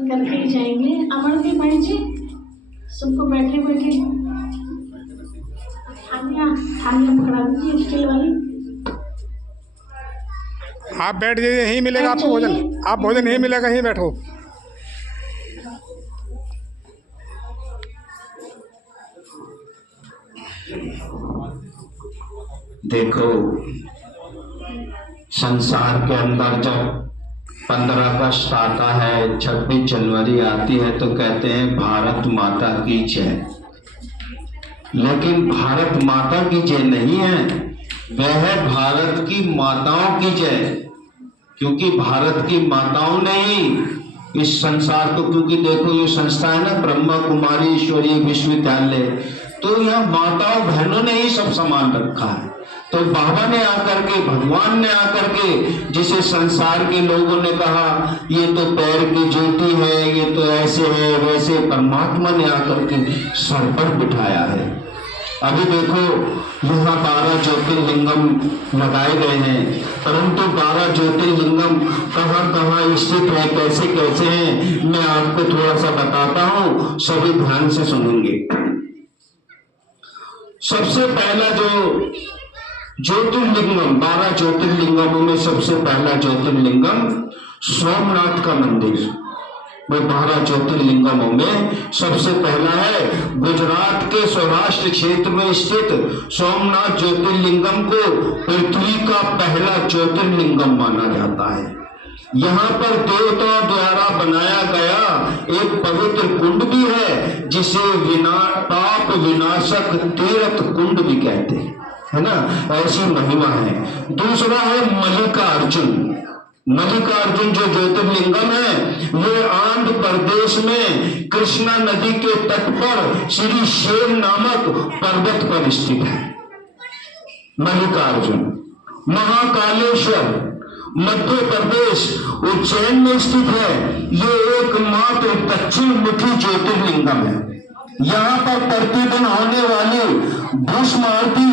करके ही जाएंगे। अमरदीप भाई जी सबको बैठे बैठे थालियाँ पकड़ा दीजिए स्टील वाली। आप बैठ जाइए, यहीं मिलेगा आपको भोजन। आप भोजन यहीं मिलेगा, यहीं बैठो। देखो, संसार के अंदर जब 15 अगस्त आता है, 26 जनवरी आती है, तो कहते हैं भारत माता की जय। लेकिन भारत माता की जय नहीं है, वह है भारत की माताओं की जय। क्योंकि भारत की माताओं ने ही इस संसार को, क्योंकि देखो ये संस्था है ना, ब्रह्मा कुमारी ईश्वरीय विश्वविद्यालय, तो यहाँ माताओं बहनों ने ही सब सामान रखा है। तो बाबा ने आकर के, भगवान ने आकर के, जिसे संसार के लोगों ने कहा ये तो पैर की ज्योति है, ये तो ऐसे है वैसे, परमात्मा ने आकर के सर पर बिठाया है। अभी देखो यहाँ 12 ज्योतिर्लिंगम लगाए गए हैं, परंतु 12 ज्योतिर्लिंगम कहाँ कहाँ स्थित है, कैसे कैसे हैं, मैं आपको थोड़ा सा बताता हूँ, सभी ध्यान से सुनेंगे। सबसे पहला जो ज्योतिर्लिंगम, 12 ज्योतिर्लिंगमों में सबसे पहला ज्योतिर्लिंगम सोमनाथ का मंदिर, वो 12 ज्योतिर्लिंगमों में सबसे पहला है। गुजरात के सौराष्ट्र क्षेत्र में स्थित सोमनाथ ज्योतिर्लिंगम को पृथ्वी का पहला ज्योतिर्लिंगम माना जाता है। यहाँ पर देवताओं द्वारा बनाया गया एक पवित्र कुंड भी है, जिसे पाप विनाशक तीर्थ कुंड भी कहते हैं, है ना, ऐसी महिमा है। दूसरा है मल्लिकार्जुन। मल्लिकार्जुन जो ज्योतिर्लिंगम है, ये आंध्र प्रदेश में कृष्णा नदी के तट पर श्री शेर नामक पर्वत पर स्थित है। मल्लिकार्जुन। महाकालेश्वर मध्य प्रदेश उज्जैन में स्थित है। ये एकमात्र दक्षिण मुखी ज्योतिर्लिंगम है। यहाँ पर प्रतिदिन होने वाली भस्म आरती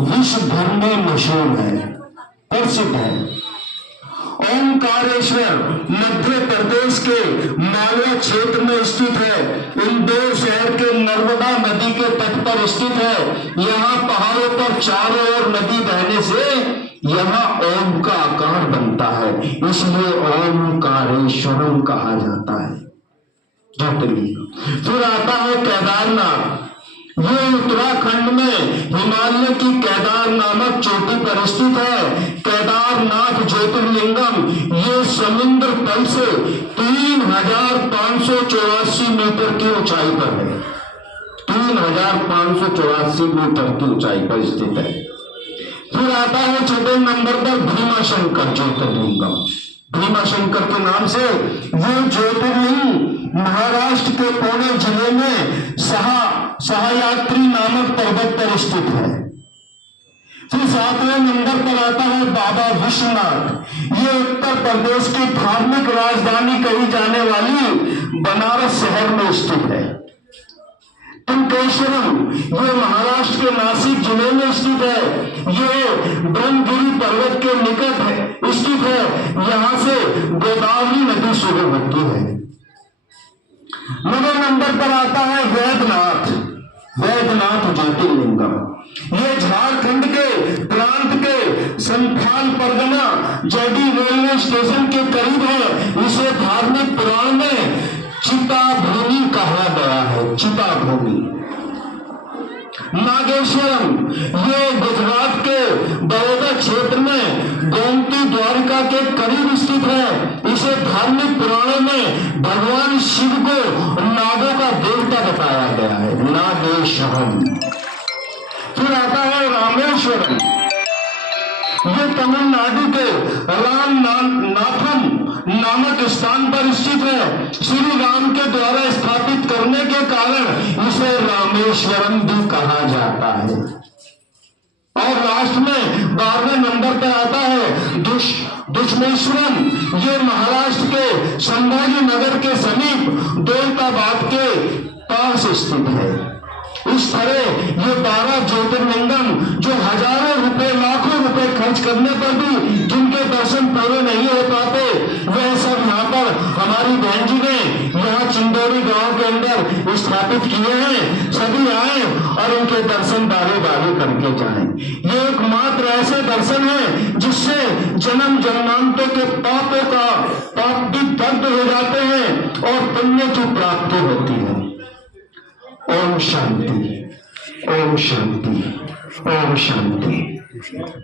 विश्व भर में मशहूर है, प्रसिद्ध है। ओंकारेश्वर मध्य प्रदेश के मालवा क्षेत्र में स्थित है। इंदौर शहर के नर्मदा नदी के तट पर स्थित है। यहाँ पहाड़ों पर चारों ओर नदी बहने से यहाँ ओम का आकार बनता है, इसलिए ओंकारेश्वरम कहा जाता है ज्योतिर्लिंग। फिर आता है केदारनाथ। ये उत्तराखंड में हिमालय की केदार नामक चोटी पर स्थित है। केदारनाथ ज्योतिर्लिंगम ये समुद्र तल से 3584 मीटर की ऊंचाई पर है। 3584 मीटर की ऊंचाई पर स्थित है। फिर आता है छठे नंबर पर भीमाशंकर ज्योतिर्लिंगम। भीमाशंकर के नाम से ये ज्योतिर्लिंग महाराष्ट्र के पुणे जिले में सह्याद्री नामक पर्वत पर स्थित है। फिर 7वें नंबर पर आता है बाबा विश्वनाथ। ये उत्तर प्रदेश की धार्मिक राजधानी कही जाने वाली बनारस शहर में स्थित है। टंकेश्वरम ये महाराष्ट्र के नासिक जिले में स्थित है। ये ब्रह्मगिरी पर्वत के निकट है स्थित है। यहाँ से गोदावरी नदी शुरू होती है। 9वें नंबर पर आता है वैद्यनाथ। वैद्यनाथ ज्योतिर्लिंगम ये झारखंड के प्रांत के Santhal Pargana JD railway station के करीब है। इसे धार्मिक पुराण में चिता भूमि कहा गया है, चिता भूमि। नागेश्वरम ये गुजरात के बड़ौदा क्षेत्र में गोमती द्वारिका के करीब स्थित है। इसे धार्मिक पुराणों में भगवान शिव को नागों का देवता बताया गया है, नागेश्वरम। फिर आता है रामेश्वरम। ये तमिलनाडु के रामनाथम नामक स्थान पर स्थित है। श्री राम के द्वारा स्थापित करने के कारण इसे रामेश्वरम भी कहा जाता है। और लास्ट में 12वें नंबर पर आता है दुष्मेश्वरम। ये महाराष्ट्र के संभाजी नगर के समीप दौलताबाद के पास स्थित है। इस तरह ये 12 ज्योतिर्लिंगम जो हजारों रुपए लाखों रुपए खर्च करने पर भी जिनके दर्शन पूरे नहीं हो पाते, वह सब यहाँ पर हमारी बहन जी ने स्थापित किए हैं, सभी आए और उनके दर्शन बारी बारी करके जाएं। ये एकमात्र ऐसे दर्शन है जिससे जन्म जन्मांतों के पापों का पाप भी दर्द हो जाते हैं और पुण्य की प्राप्ति होती है। ओम शांति, ओम शांति, ओम शांति।